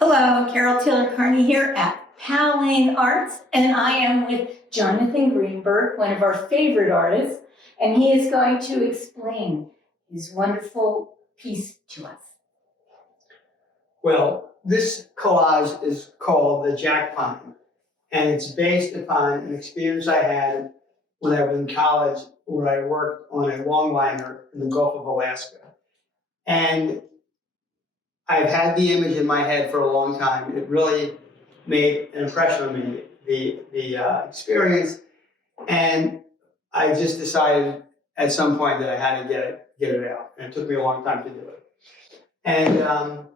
Hello, Carol Taylor-Kearney here at Powell Arts, and I am with Jonathan Greenberg, one of our favorite artists, and he is going to explain his wonderful piece to us. Well, this collage is called the Jackpine, and it's based upon an experience I had when I was in college, where I worked on a longliner in the Gulf of Alaska. And I've had the image in my head for a long time. It really made an impression on me, the experience, and I just decided at some point that I had to get it out, and it took me a long time to do it. And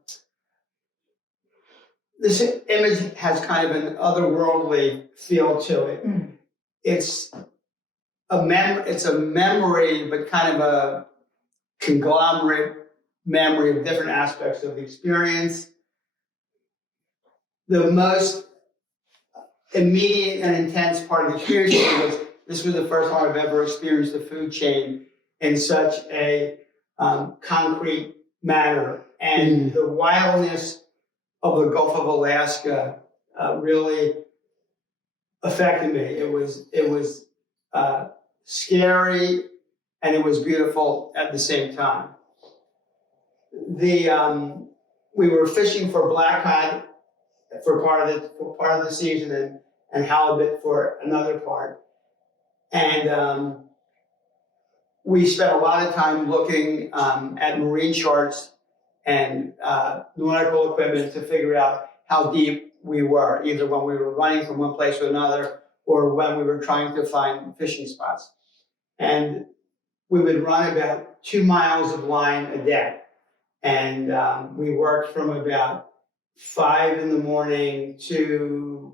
this image has kind of an otherworldly feel to it. Mm. It's a memory, but kind of a conglomerate memory of different aspects of the experience. The most immediate and intense part of the experience was this was the first time I've ever experienced the food chain in such a concrete manner. And the wildness of the Gulf of Alaska really affected me. It was scary and it was beautiful at the same time. We were fishing for blackcod for part of the season and halibut for another part, and we spent a lot of time looking at marine charts and nautical equipment to figure out how deep we were, either when we were running from one place to another or when we were trying to find fishing spots. And we would run about 2 miles of line a day. And we worked from about 5 in the morning to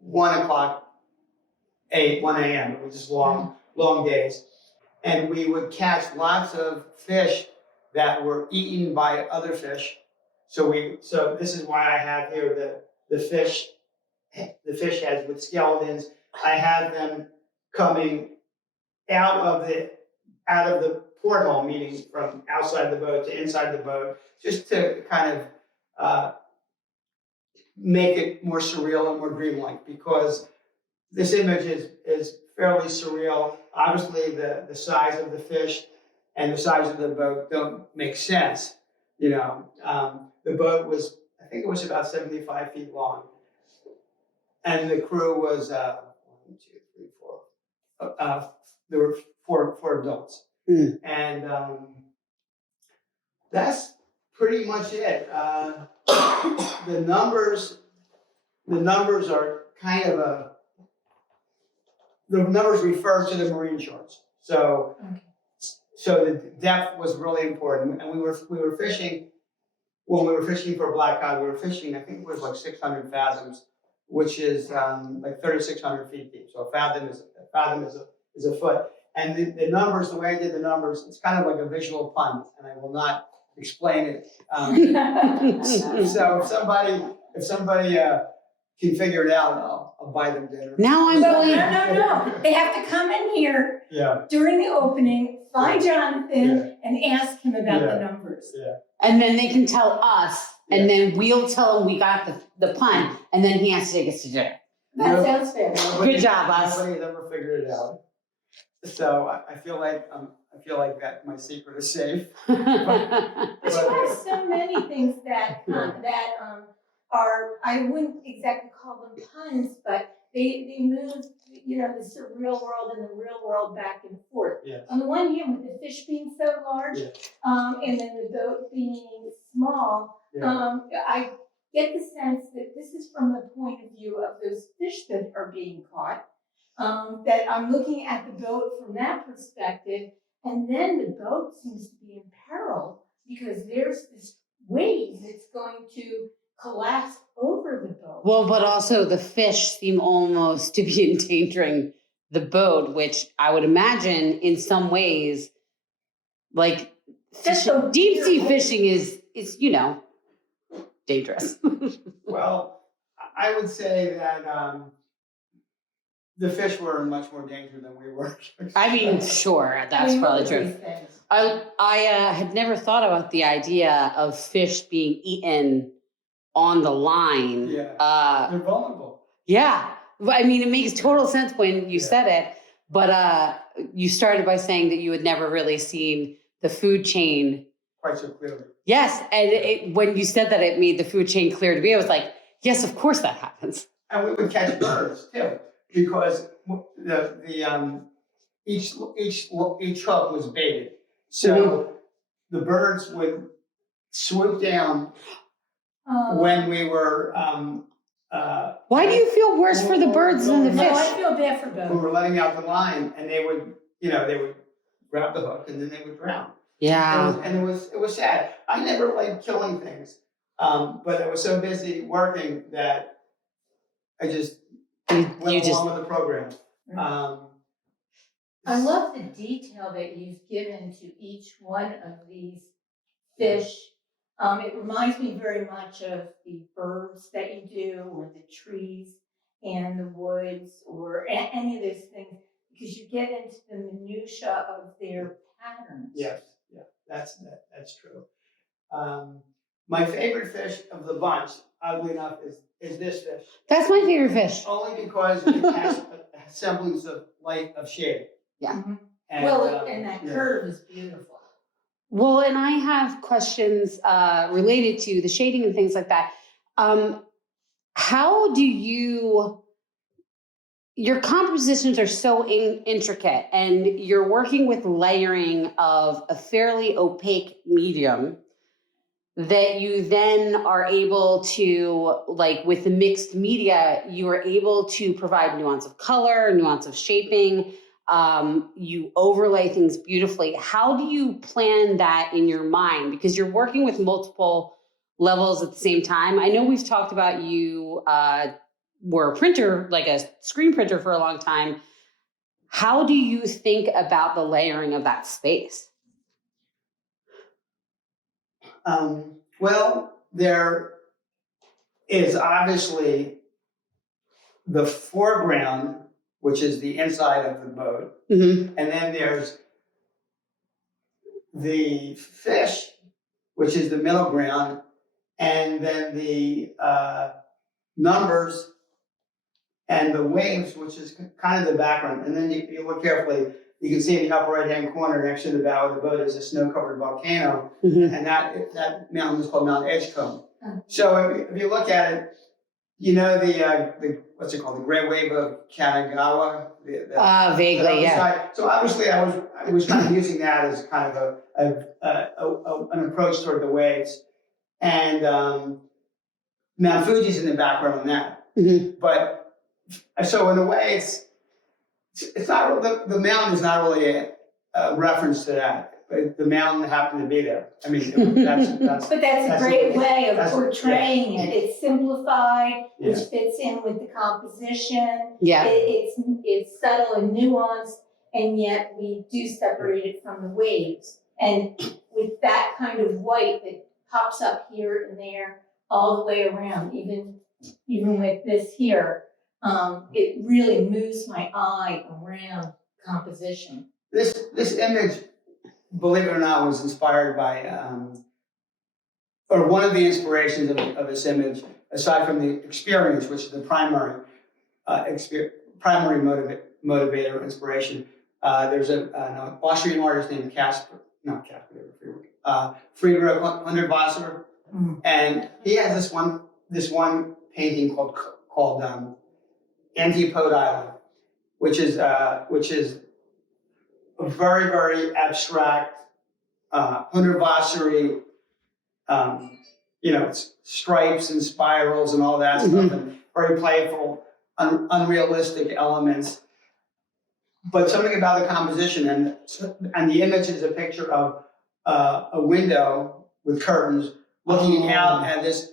1 o'clock, 1 a.m. It was just long days. And we would catch lots of fish that were eaten by other fish. So this is why I have here the fish heads with skeletons. I have them coming out of the porthole, meaning from outside the boat to inside the boat, just to kind of make it more surreal and more dreamlike, because this image is fairly surreal. Obviously, the size of the fish and the size of the boat don't make sense. You know, the boat was, I think it was about 75 feet long. And the crew was, 1, 2, 3, 4, there were four adults. Mm. And that's pretty much it. The numbers are kind of the numbers refer to the marine charts. So the depth was really important. And we were fishing, when we were fishing for blackcod, we were fishing, I think it was like 600 fathoms, which is like 3,600 feet deep. So a fathom is a foot. And the numbers, the way I did the numbers, it's kind of like a visual pun, and I will not explain it. So if somebody can figure it out, I'll buy them dinner. Now I'm going. No. They have to come in here during the opening, find Jonathan, and ask him about the numbers. Yeah. And then they can tell us, and then we'll tell him we got the pun, and then he has to take us to dinner. That sounds fair. Good job, us. Nobody's ever figured it out. So I feel like that my secret is safe. But you have so many things that are, I wouldn't exactly call them puns, but they move, the surreal world and the real world back and forth. Yes. On the one hand, with the fish being so large, and then the boat being small, I get the sense that this is from the point of view of those fish that are being caught. That I'm looking at the boat from that perspective, and then the boat seems to be in peril because there's this wave that's going to collapse over the boat. Well, but also the fish seem almost to be endangering the boat, which I would imagine in some ways, like deep sea fishing is dangerous. Well, I would say that the fish were in much more danger than we were. I mean, sure, that's probably true. I had never thought about the idea of fish being eaten on the line. Yeah. They're vulnerable. Yeah. I mean, it makes total sense when you said it, but you started by saying that you had never really seen the food chain Quite so clearly. Yes, and when you said that, it made the food chain clear to me. I was like, yes, of course that happens. And we would catch birds too, because each hook was baited, so the birds would swoop down when we were. Why do you feel worse for the birds than the No, I fish? feel bad for both. We were letting out the line, and they would grab the hook, and then they would drown. Yeah. And it was sad. I never liked killing things, but I was so busy working that I just went along with the program. I love the detail that you've given to each one of these fish. It reminds me very much of the birds that you do, or the trees and the woods, or any of those things, because you get into the minutia of their patterns. Yes, yeah, that's true. My favorite fish of the bunch, oddly enough, is this fish. That's my favorite fish. Only because it has a semblance of light of shade. Yeah. Mm-hmm. And, And that curve is beautiful. Well, and I have questions related to the shading and things like that. How do your compositions are so intricate, and you're working with layering of a fairly opaque medium that you then are able to, like with the mixed media, you are able to provide nuance of color, nuance of shaping. You overlay things beautifully. How do you plan that in your mind? Because you're working with multiple levels at the same time. I know we've talked about you were a printer, like a screen printer for a long time. How do you think about the layering of that space? Well, there is obviously the foreground, which is the inside of the boat. And then there's the fish, which is the middle ground, and then the numbers and the waves, which is kind of the background. And then you look carefully, you can see in the upper right-hand corner next to the bow of the boat is a snow-covered volcano, and that mountain is called Mount Edgecombe. So if you look at it, you know the what's it called, the Great Wave of Kanagawa. Vaguely, yeah. Side. So obviously, I was kind of using that as kind of an approach toward the waves, and Mount Fuji's in the background on that. But so in a way, it's not the mountain is not really a reference to that. But the mountain happened to be there. I mean, that's But that's a great way of portraying it. It's simplified, which fits in with the composition. Yeah. It's subtle and nuanced, and yet we do separate it from the waves. And with that kind of white that pops up here and there, all the way around, even with this here, it really moves my eye around composition. This image, believe it or not, was inspired by, or one of the inspirations of this image, aside from the experience, which is the primary motivator, inspiration. There's an Austrian artist named Friedrich Hundertwasser, and he has this one painting called Antipode Island, which is a very, very abstract, Hundertwasser-y, stripes and spirals and all that stuff, and very playful, unrealistic elements. But something about the composition and the image is a picture of a window with curtains looking out at this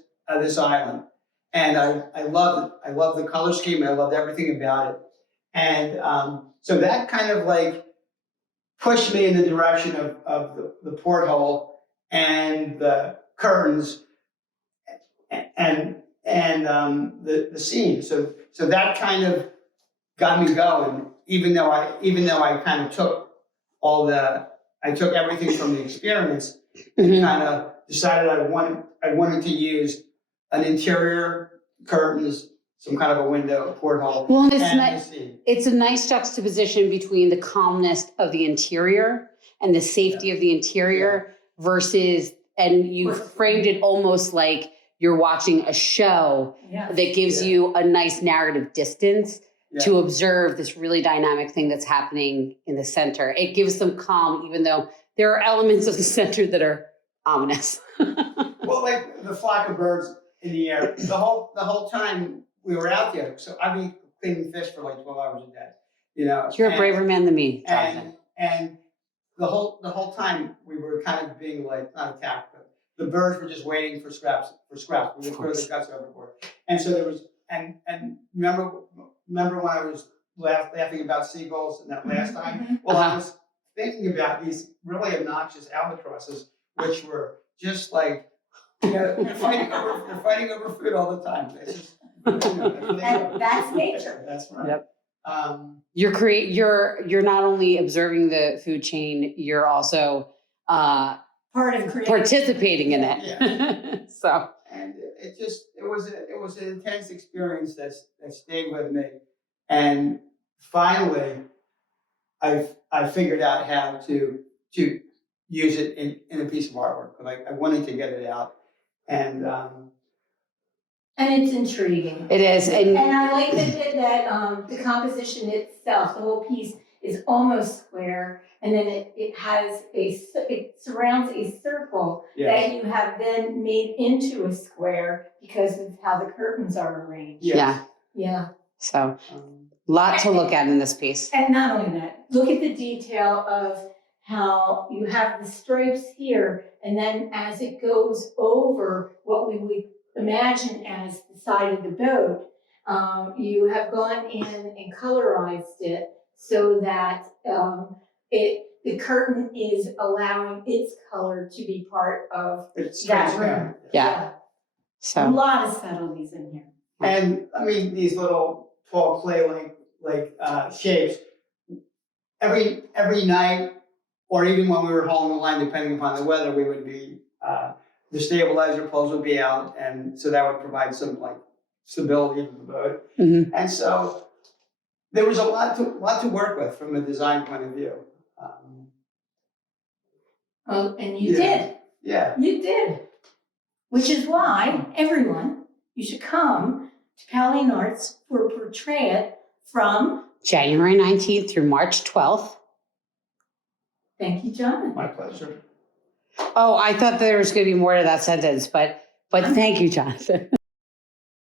island, and I love the color scheme. I loved everything about it, and so that kind of like pushed me in the direction of the porthole and the curtains and the scene. So that kind of got me going. Even though I kind of took I took everything from the experience and kind of decided I wanted to use an interior, curtains, some kind of a window, a porthole, Well, and it's and nice. the scene. It's a nice juxtaposition between the calmness of the interior and the safety of the interior versus, and you framed it almost like you're watching a show that gives you a nice narrative distance to observe this really dynamic thing that's happening in the center. It gives them calm, even though there are elements of the center that are ominous. Well, like the flock of birds in the air, the whole time we were out there. So I'd be cleaning fish for like 12 hours a day, you know. You're a braver man than me, Jonathan. And the whole time we were kind of being like, not attacked, but the birds were just waiting for scraps. We would throw the guts overboard. And so there was, and remember when I was laughing about seagulls and that last time? Well, I was thinking about these really obnoxious albatrosses, which were just like, you know, they're fighting over food all the time. It's just, And that's nature. That's right. Yep. You're not only observing the food chain, you're also part of creating. participating in it. Yeah. So. And it was an intense experience that stayed with me. And finally, I figured out how to use it in a piece of artwork. Like I wanted to get it out, and it's intriguing. It is, and I like that the composition itself, the whole piece is almost square, and then it surrounds a circle that you have then made into a square because of how the curtains are arranged. Yeah. So, lot to look at in this piece. And not only that, look at the detail of how you have the stripes here, and then as it goes over what we would imagine as the side of the boat, you have gone in and colorized it so that the curtain is allowing its color to be part of that room. Yeah. So a lot of subtleties in here. And I mean, these little tall clay like shapes. Every night, or even when we were hauling the line, depending upon the weather, we would be the stabilizer poles would be out, and so that would provide some like stability to the boat. Mm-hmm. And so there was a lot to work with from a design point of view. And you did. Yeah. You did. Which is why, everyone, you should come to Powell Arts for Portray-It from January 19th through March 12th. Thank you, Jonathan. My pleasure. Oh, I thought there was going to be more to that sentence, but thank you, Jonathan.